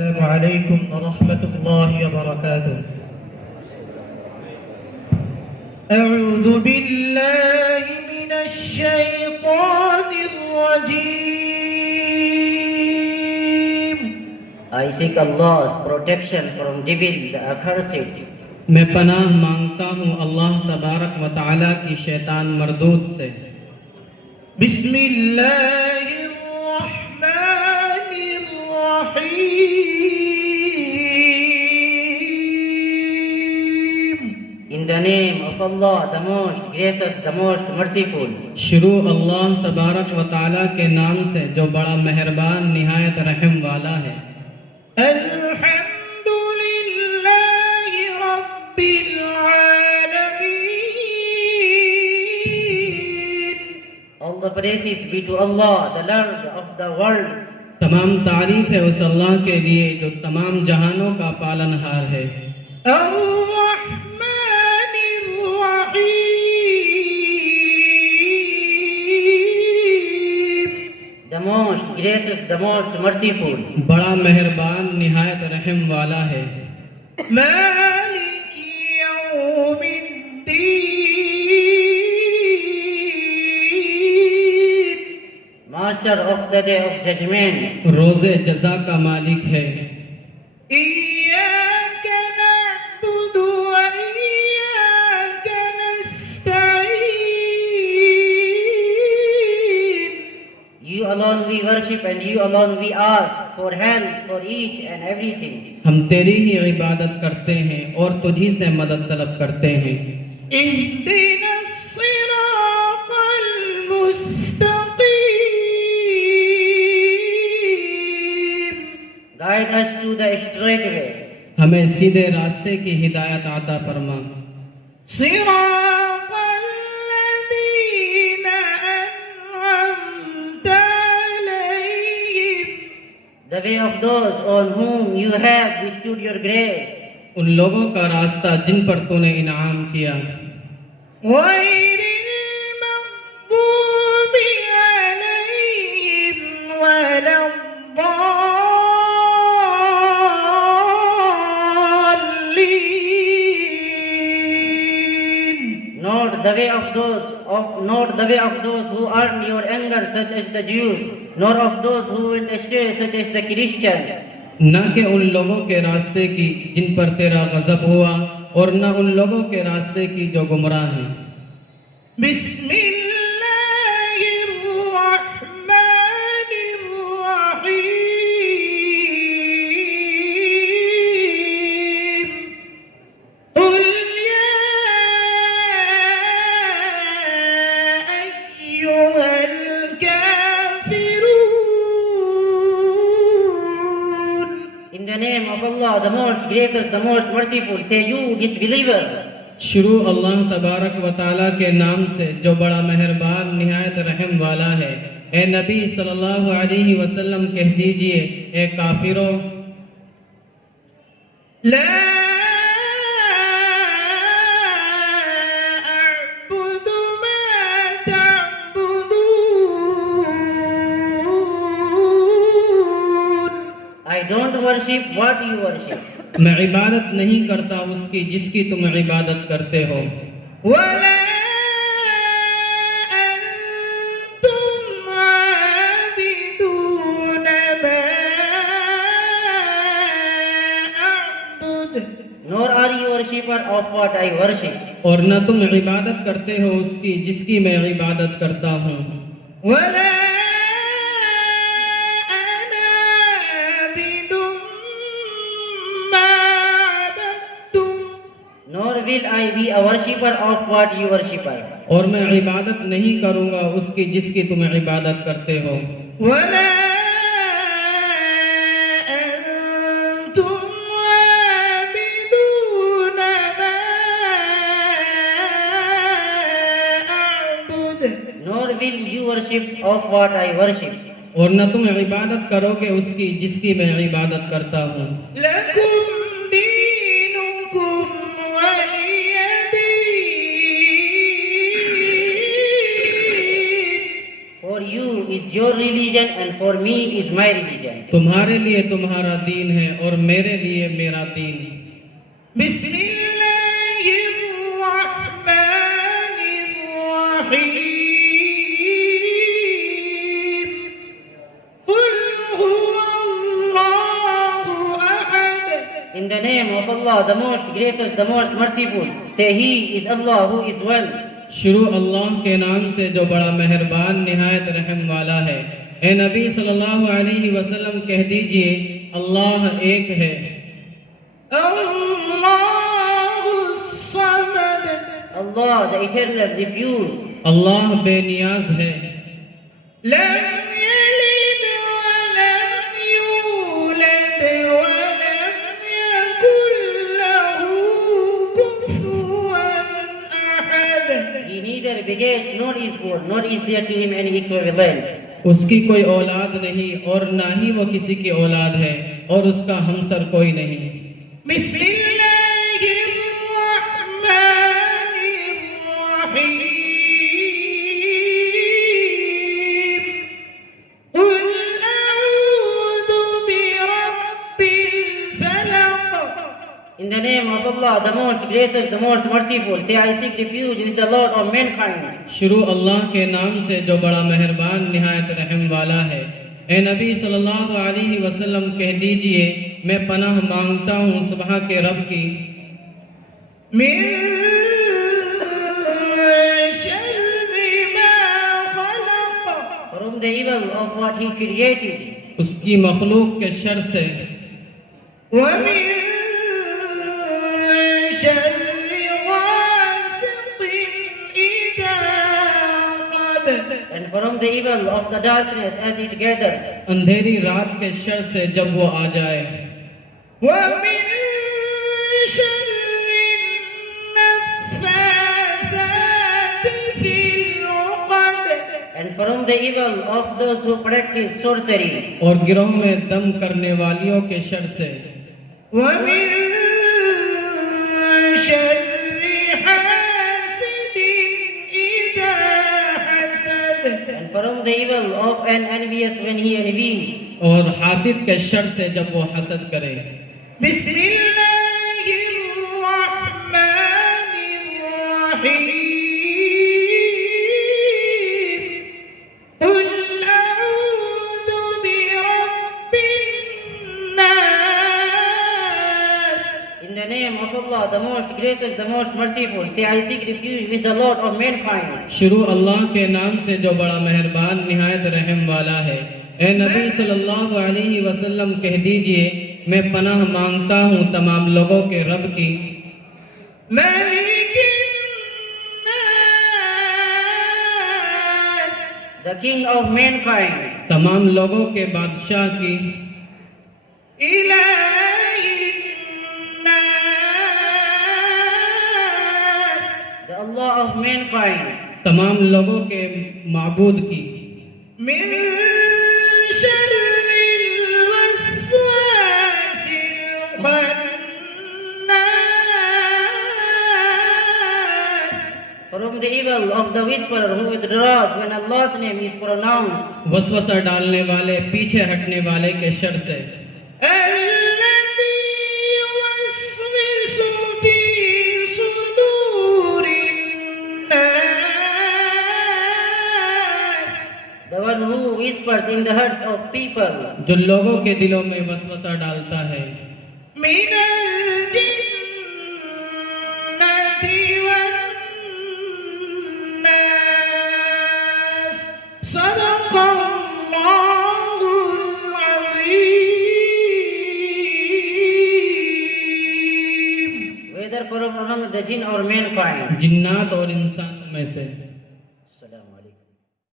السلام عليكم ورحمة الله وبركاته. أعوذ بالله من الشيطان الرجيم. I seek Allah's protection from devil the accursed. मैं पनाह मांगता हूँ अल्लाह तबारक व तआला की शैतान मरदूद से। बिस्मिल्लाहिर्रहमानिर्रहीम. In the name of Allah, the most gracious, the most merciful. शुरू अल्लाह तबारक व तआला के नाम से जो बड़ा मेहरबान निहायत रहम वाला है। अल्हम्दुलिल्लाहि रब्बिल आलमीन. All the praises be to Allah, the Lord of the worlds. तमाम तारीफ है उस अल्लाह के लिए जो तमाम जहानों का पालनहार है। अर्रहमानिर्रहीम. The most gracious, the most merciful. बड़ा मेहरबान निहायत रहम वाला है। मालिक यौमिद्दीन. Master of the day of judgment. रोज़े जज़ा का मालिक है। इय्याक नअबुदु व इय्याक नस्तईन. You alone we worship and you alone we ask for help for each and everything. हम तेरी ही इबादत करते हैं और तुझी से मदद तलब करते हैं। इहदिना सिरातल मुस्तकीम. Guide us to the straight way. हमें सीधे रास्ते की हिदायत आता फरमा। सिरातल लज़ीना अनअमत अलैहिम. The way of those on whom you have bestowed your grace. उन लोगों का रास्ता जिन पर तूने इनाम किया। गैरिल मग़दूबि अलैहिम वलद्दाल्लीन. Not the way of those who earned your anger, such as the Jews, nor of those who went astray, such as the Christians. न कि उन लोगों के रास्ते की जिन पर तेरा गजब हुआ और न उन लोगों के रास्ते की जो गुमराह हैं। बिस्मिल्लाहिर्रहमानिर्रहीम. क़ुल या अय्युहल काफ़िरून. In the name of Allah, the most gracious, the most merciful, say you disbeliever. शुरू अल्लाह तबारक व ताला के नाम से जो बड़ा मेहरबान निहायत रहम वाला है। ए नबी सल्लल्लाहु अलैहि वसल्लम कह दीजिए, ए काफिरों, ला अअबुदु मा तअबुदून. I don't worship what you worship. मैं इबादत नहीं करता उसकी जिसकी तुम इबादत करते हो। वला अंतुम आबिदून मा अअबुद. Nor are you worshipper of what I worship. और न तुम इबादत करते हो उसकी जिसकी मैं इबादत करता हूँ। वला अना आबिदुम मा अबदतुम. Nor will I be a worshipper of what you worship. और मैं इबादत नहीं करूँगा उसकी जिसकी तुम इबादत करते हो। वला अंतुम आबिदून मा अअबुद. Nor will you worship of what I worship. और न तुम इबादत करोगे उसकी जिसकी मैं इबादत करता हूँ। लकुम दीनुकुम वलिय दीन. For you is your religion and for me is my religion. तुम्हारे लिए तुम्हारा दीन है और मेरे लिए मेरा दीन। बिस्मिल्लाहिर्रहमानिर्रहीम कुल हुवल्लाहु अहद In the name of Allah, the most gracious, the most merciful, say He is Allah who is one. शुरू अल्लाह के नाम से जो बड़ा मेहरबान निहायत रहम वाला है। ए नबी सल्लल्लाहु अलैहि वसल्लम कह दीजिए अल्लाह एक है। अल्लाहुस्समद Allah, the eternal, diffuse. अल्लाह बेनियाज है। लम यलिद वलम यूलद वलम यकुल लहू कुफुवन अहद He neither begat nor is born, nor is there to him any equivalent. उसकी कोई औलाद नहीं और ना ही वो किसी की औलाद है और उसका हमसर कोई नहीं। बिस्मिल्लाहिर्रहमानिर्रहीम कुल अऊज़ु बिरब्बिल फलक In the name of Allah, the most gracious, the most merciful, say I seek refuge with the Lord of mankind. शुरू अल्लाह के नाम से जो बड़ा मेहरबान निहायत रहम वाला है। ए नबी सल्लल्लाहु अलैहि वसल्लम कह दीजिए मैं पनाह मांगता हूँ सुबह के रब की मिन शर्रि मा खलक From the evil of what He created, उसकी मखलूक के शर से ومن شر غاسق إذا وقب and from the evil of the darkness as it gathers, अंधेरी रात के शर से जब वो आ जाए ومن شر النفاثات في العقد and from the evil of those who practice sorcery, और गिरोह में दम करने वालियों के शर से ومن شر حاسد إذا حسد and from the evil of an envious when he envies. और हासिद के शर से जब वो हसद करे। بسم الله الرحمن الرحيم قل أعوذ برب الناس In the name of Allah, the most gracious, the most merciful, say I seek refuge with the Lord of mankind. शुरू अल्लाह के नाम से जो बड़ा मेहरबान निहायत रहम वाला है। ए नबी सल्लल्लाहु अलैहि वसल्लम कह दीजिए मैं पनाह मांगता हूँ तमाम लोगों के रब की ملك الناس The King of mankind, तमाम लोगों के बादशाह की إله الناس the Allah of mankind, तमाम लोगों के माबूद की من شر الوسواس الخناس from the evil of the whisperer who withdraws when Allah's name is pronounced, वसवसा डालने वाले पीछे हटने वाले के शर से الذي يوسوس في صدور الناس the one who whispers in the hearts of people, जो लोगों के दिलों में वसवसा डालता है من الجنة والناس صدق الله العظيم whether from among the jinn or mankind. जिन्नात और इंसानों में से